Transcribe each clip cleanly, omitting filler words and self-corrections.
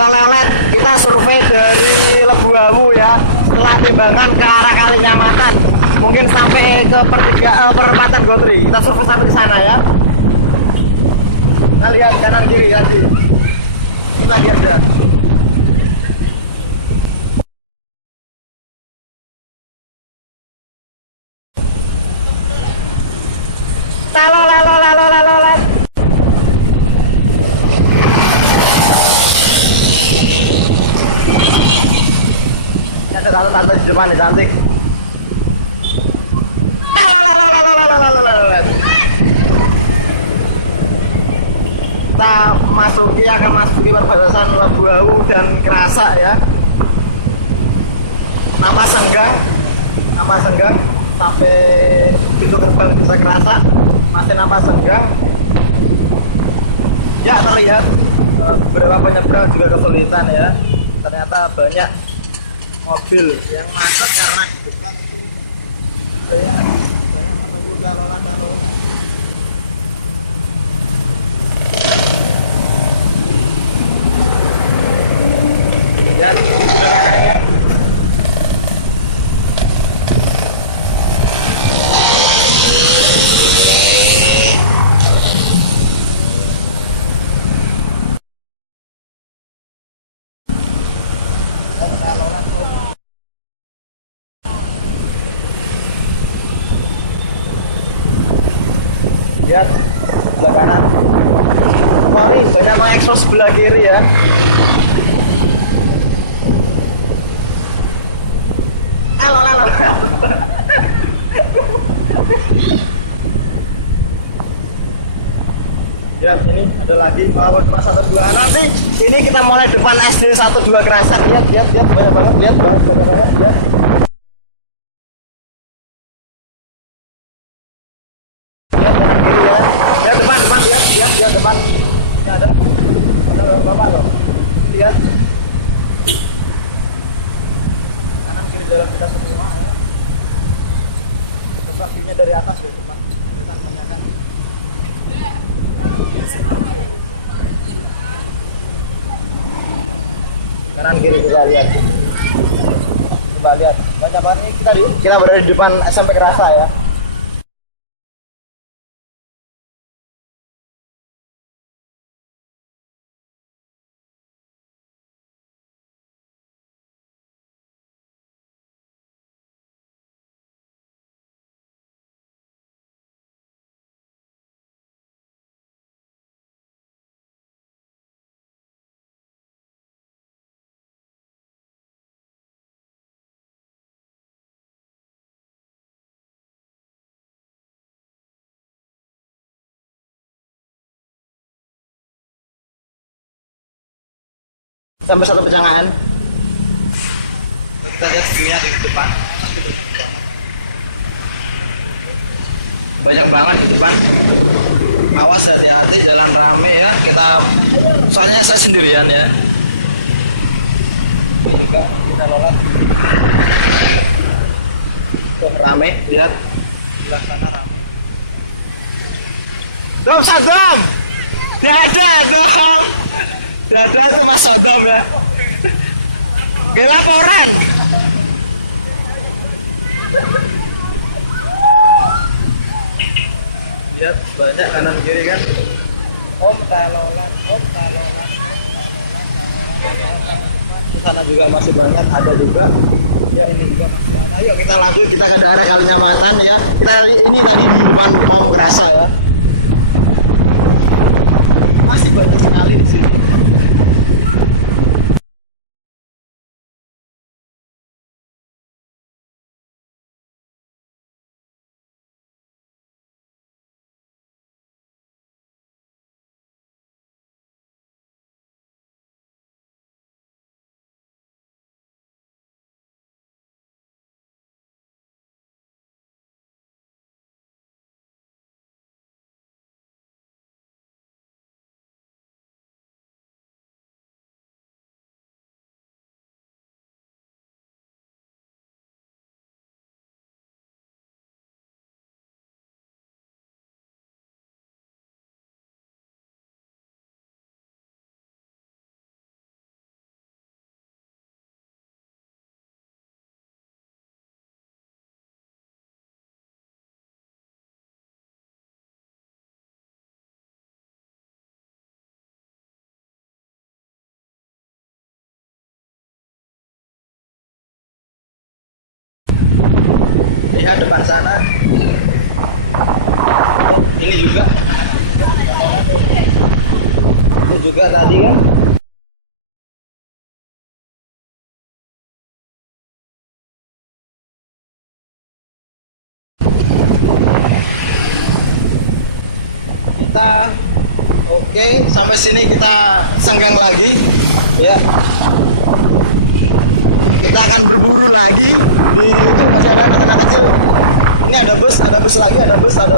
Lelet kita survei dari Lebu Awu ya, setelah timbangan ke arah Kalinyamatan mungkin sampai ke perempatan Gotri. Kita survei sampai di sana ya. Kita lihat kanan kiri nanti. Kita lihat ya. Lelet. Ada tante-tante di depan nih cantik. Kita akan masuki perbatasan Lebu Awu dan Kerasa ya. Nama Senggang sampai pintu gerbang desa Kerasa masih nama Senggang. Ya terlihat beberapa penyeberang juga kesulitan ya. Ternyata banyak mobil yang masuk karena lihat sebelah kanan. Wah, ini banyak mengekspos sebelah kiri ya. Halo. Ya, ini ada lagi power 1 2. Nanti ini kita mulai depan SD 1 2 Kerasan. Lihat banyak banget, lihat banget. Ya. Depan ini ada bapak loh, lihat kanan kiri jalan kita semua ya. Saksinya dari atas loh depan kita tanyakan. Kanan kiri kita lihat, coba lihat banyak banget. Ini kita berada di depan SMP Kerasa ya. Sampai 1 pejangan. Kita lihat sini di depan. Banyak banget di depan. Awas hati-hati, jalan rame ya. Soalnya saya sendirian ya. Kita lewat. Tuh rame, lihat. Sebelah sana rame. Sadam. Ada sama Sadam ya. Gak laporan. Lihat banyak kanan kiri kan. Om talolan. Di sana juga masih banyak, ada juga. Ya ini juga masih banyak. Ayo kita lanjut, kita ke daerah Kalinyamatan ya. Ini tadi di depan mau Kerasa ya. Masih banyak sekali di sini. lihat depan sana. Ini juga tadi kan. Kita oke, sampai sini kita senggang lagi ya. Kita akan berburu lagi di itu masih ada anak-anak kecil. Ini ada bus lagi, ada bus. Ini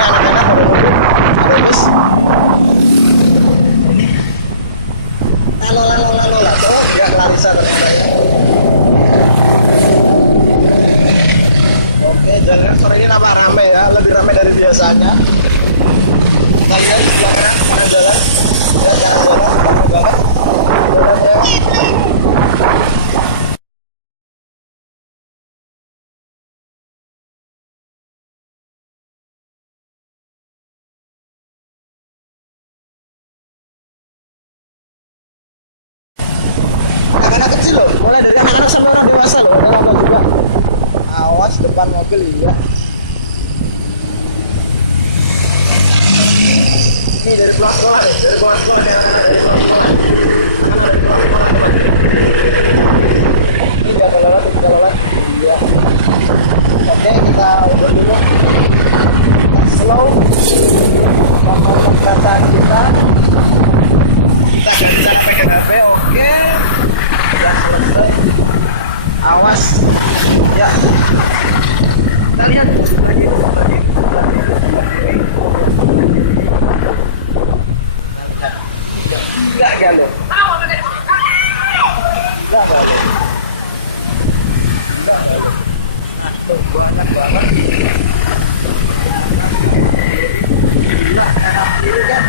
anak-anak, ada mobil, ada bus. Ini lalu tuh ya Larissa ternyata. Oke, jalan sore ini nampak ramai ya, lebih ramai dari biasanya. Kita lihat di belakang mana jalan, ya jalan ramai banget. Anak-anak kecil loh, mulai dari anak-anak sampai orang dewasa loh, ada lama juga. Awas depan mobil ya. Ini dari pulang sekolah nih, dari pulang sekolah nih anak-anak dari pulang sekolah. Ini jangan lewat, ya. Oke, kita udah dulu. Kita slow, sama pergerakan kita. Kita jangan pegang HP, oke. Sudah selesai. Awas, ya. Kita lihat lagi. Enggak galau. Enggak galau. Tuh, banyak banget. Gila, enak diri kan.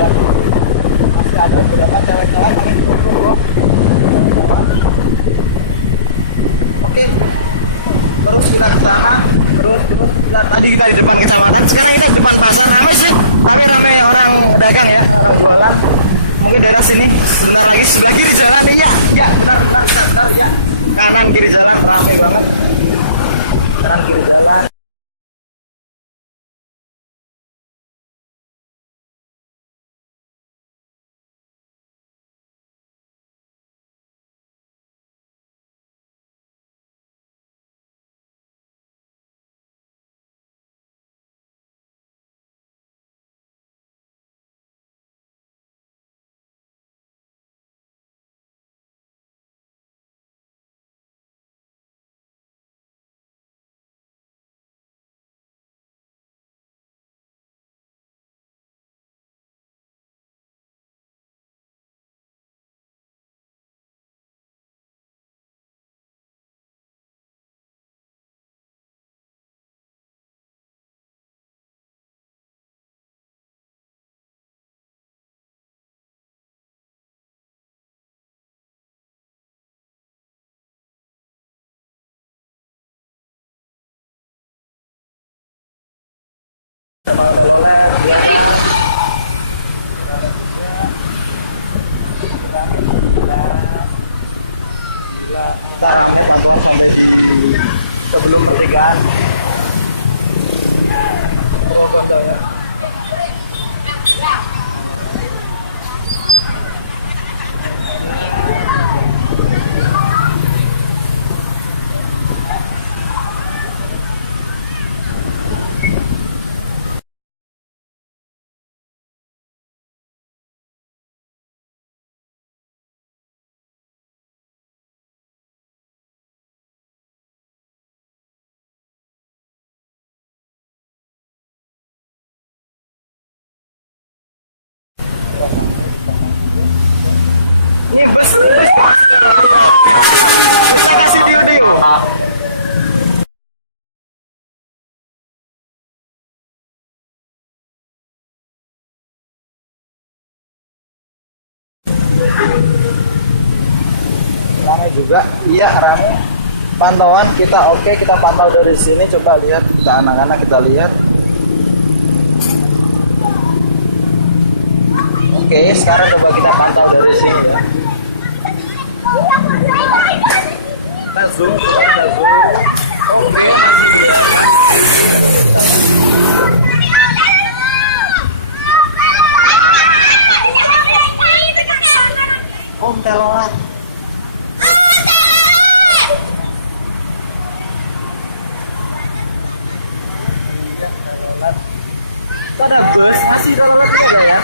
Masih ada beberapa cewek-cewek pakai dulu. Oke, terus kita ke sana, terus kita tadi kita di depan kecamatan, sekarang ini depan pasar ramai sih, tapi ramai orang dagang ya, orang jualan. Mungkin daerah sini, sebentar lagi sebelah kiri jalan ya, bentar ya, kanan kiri jalan ramai banget, kanan kiri jalan. Sebelum pertigaan. ramai juga. Iya, ramai. Pantauan kita oke, kita pantau dari sini. Coba lihat, kita anak-anak kita lihat. Oke, sekarang coba kita pantau dari sini ya. Kita zoom, kita zoom. Oke. Om telolet. Ada bus masih telolet ya.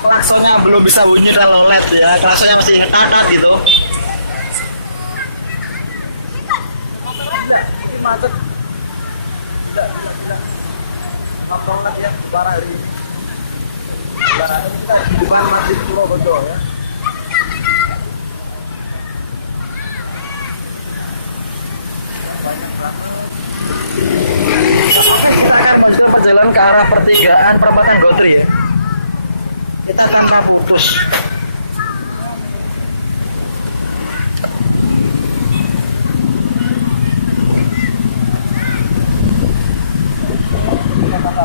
Klaksonnya belum bisa bunyi telolet ya. Klaksonnya masih kanan gitu. Macet. Apa ya barang hari ini? Barang kita bukan masih Pulau Bodol ya. Kita akan melanjutkan perjalanan ke arah pertigaan perempatan Gotri ya. Kita akan putus.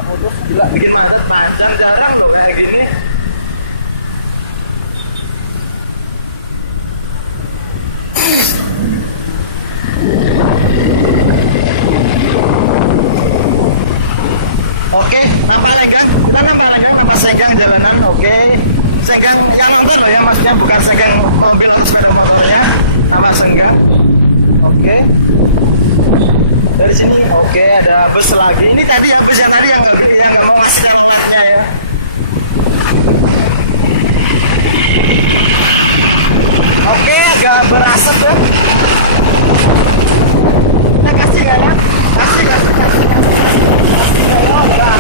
Putus gila, bikin macet panjang, jarang loh kayak gini. Oke, nambah legang, kita nambah legang, nambah segang jalanan. Oke, segang yang nonton loh ya, maksudnya bukan segang mobil atau sepeda motornya, nambah senggang. Oke, dari sini oke, ada bus lagi. Ini tadi yang bus yang tadi yang nggak mau ngasih namanya ya. Oke, agak berasap ya. Kita kasih nggak ya? Kasih. Ayo, udah.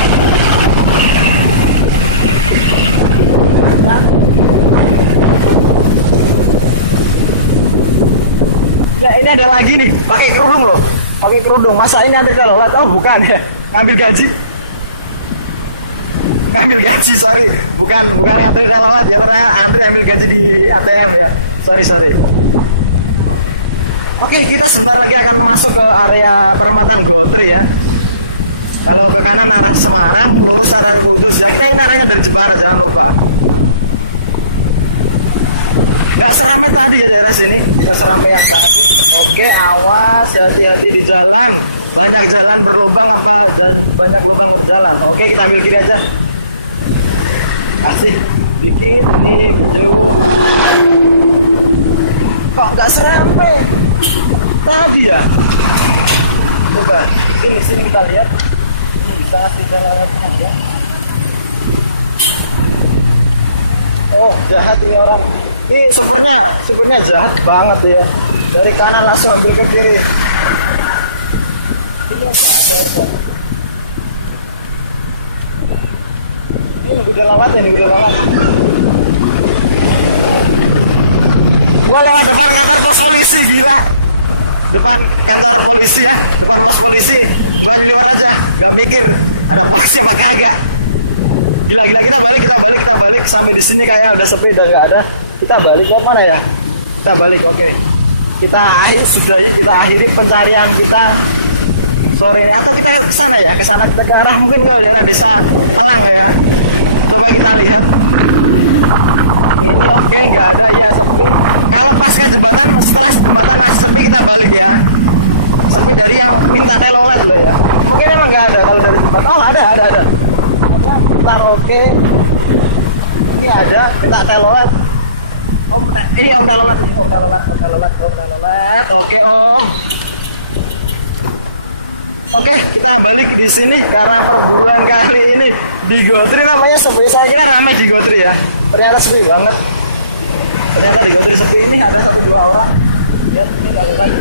Nah, ini ada lagi nih, pakai kerudung loh. Pakai kerudung, masa ini antri telolet? Oh bukan ya, ngambil gaji. Ngambil gaji, sorry. Bukan antri telolet ya, karena antri ambil gaji di ATM ya. Sorry. Oke, kita sebentar lagi akan masuk ke area perempatan Gotri ya. Kalau ke kanan arah Semarang, lurus arah Kudus. Ya, kita arahnya dari Jepara, jangan lupa. Gak seramai tadi ya dari sini, tidak seramai yang tadi. Oke, awas, hati-hati di jalan. Banyak jalan berlubang atau banyak lubang jalan. Oke, kita ambil kiri aja. Asik, dikit, nih, jauh. Kok nggak seramai? Tadi ya. Coba, sini kita lihat. Ini bisa ngasih jalannya ya. Oh, jahat ini orang. Ini supirnya jahat banget ya. Dari kanan langsung ambil ke kiri. Ini udah lewat ya, Gua lewat depan kantor pos polisi, gila. Depan kantor polisi ya, depan pos polisi. Gua di luar aja, gak pikir ada polisi mah kagak. Gila, kita balik. Sampai di sini kayak udah sepi, udah nggak ada. Kita balik ke mana ya? Kita balik, oke. Kita akhiri pencarian kita sore ini. Atau kita ke sana ya, ke sana kita ke arah mungkin kalau di desa tenang ya. Coba kita lihat. Ini oke, nggak ada ya. Kalau pasca jembatan, setelah jembatan masih sepi, kita balik ya. Sepi dari yang minta telolet loh ya. Mungkin emang nggak ada kalau dari jembatan. Oh ada. Bentar, oke. Ini ada, minta telolet. Oh, ini yang telolet. Oke, Oke, kita balik di sini karena perburuan kali ini di Gotri namanya sepi. Saya kira ramai di Gotri ya. Ternyata sepi banget. Ternyata di Gotri sepi. Ini ada satu bawah. Ya, ini ada lagi.